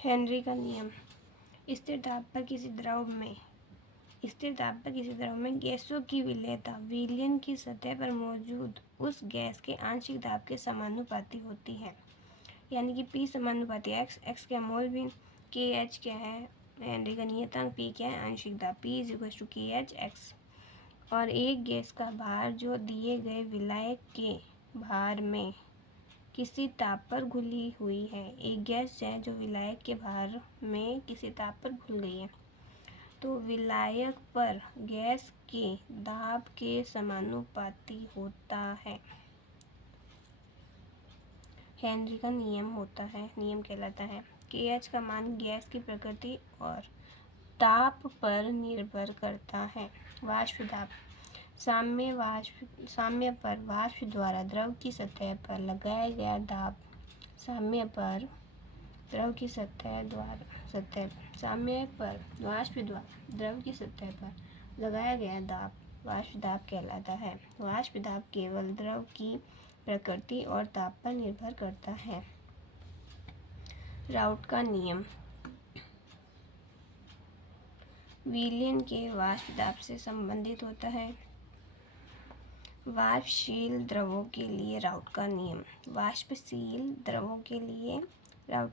Henry का नियम। स्थिर दाब पर किसी द्रव में गैसों की विलेयता विलयन की सतह पर मौजूद उस गैस के आंशिक दाब के समानुपाती होती है। यानी कि P समानुपाती x क्या मोल भिन्न, KH क्या है हेनरी का नियतांक, P क्या है आंशिक दाब, P = KH x। और एक गैस का भार जो दिए गए विलायक के भार में किसी ताप पर घुली हुई है। एक गैस है जो विलायक के भार में किसी ताप पर घुल गई है, तो विलायक पर गैस के दाब के समानुपाती होता है। हेनरी का नियम कहलाता है। KH का मान गैस की प्रकृति और ताप पर निर्भर करता है। वाष्प दाब। साम्य पर वाष्प द्वारा द्रव की सतह पर लगाया गया दाब वाष्प द्वारा द्रव की सतह पर लगाया गया दाब वाष्प दाब कहलाता है। वाष्प दाब केवल द्रव की प्रकृति और ताप पर निर्भर करता है। राउट का नियम विलयन के वाष्प दाब से संबंधित होता है। वाष्पशील द्रवों के लिए राउट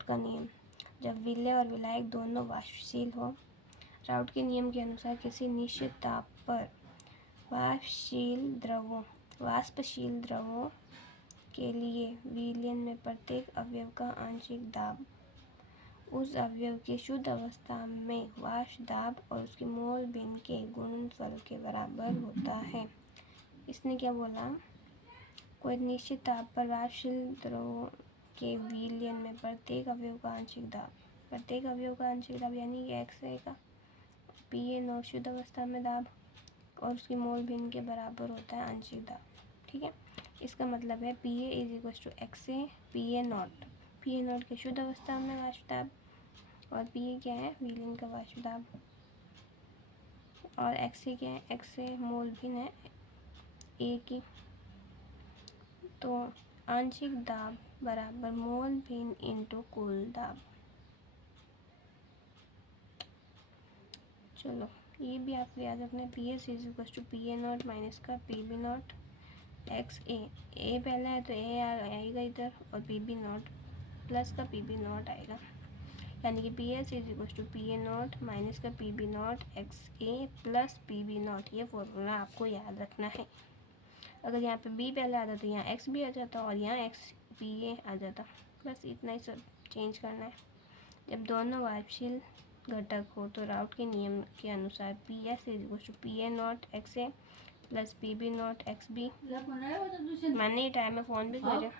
का नियम। जब विलय और विलायक दोनों वाष्पशील हो। राउट के नियम के अनुसार किसी निश्चित ताप पर वाष्पशील द्रवों के लिए विलयन में प्रत्येक अवयव का आंशिक दाब उस अवयव की शुद्ध अवस्था में वाष्प दाब और उसके मोल भिन्न के गुणनफल के बराबर होता है। इसने क्या बोला, कोई निश्चित ताप पर वाष्पशील द्रवों के विलयन में प्रत्येक अवयव का आंशिक दाब यानी x का PA0 शुद्ध अवस्था में दाब और उसकी मोल भिन्न के बराबर होता है आंशिक दाब। ठीक है, इसका मतलब है PA = XA PA0 के शुद्ध अवस्था में वाष्प दाब और PA क्या है विलयन का वाष्प दाब और XA क्या है XA मोल भिन्न है A की। तो आंशिक दाब बराबर मोल भिन्न इंटू कुल दाब। चलो ये भी आपको याद रखना है। PS = PA0 माइनस का PB0 XA। A पहला है तो A आएगा इधर और PB0 प्लस का PB0 आएगा। यानी कि PS = PA0 माइनस का PB0 XA प्लस PB0। ये फॉर्मूला आपको याद रखना है। अगर यहाँ पे B पहले आता तो यहाँ X भी आ जाता और यहाँ XPA आ जाता। बस इतना ही सब चेंज करना है। जब दोनों वाष्पशील घटक हो तो राउट के नियम के अनुसार PS = PA0 XA plus PB0 XB। मैंने टाइम में फ़ोन भी कर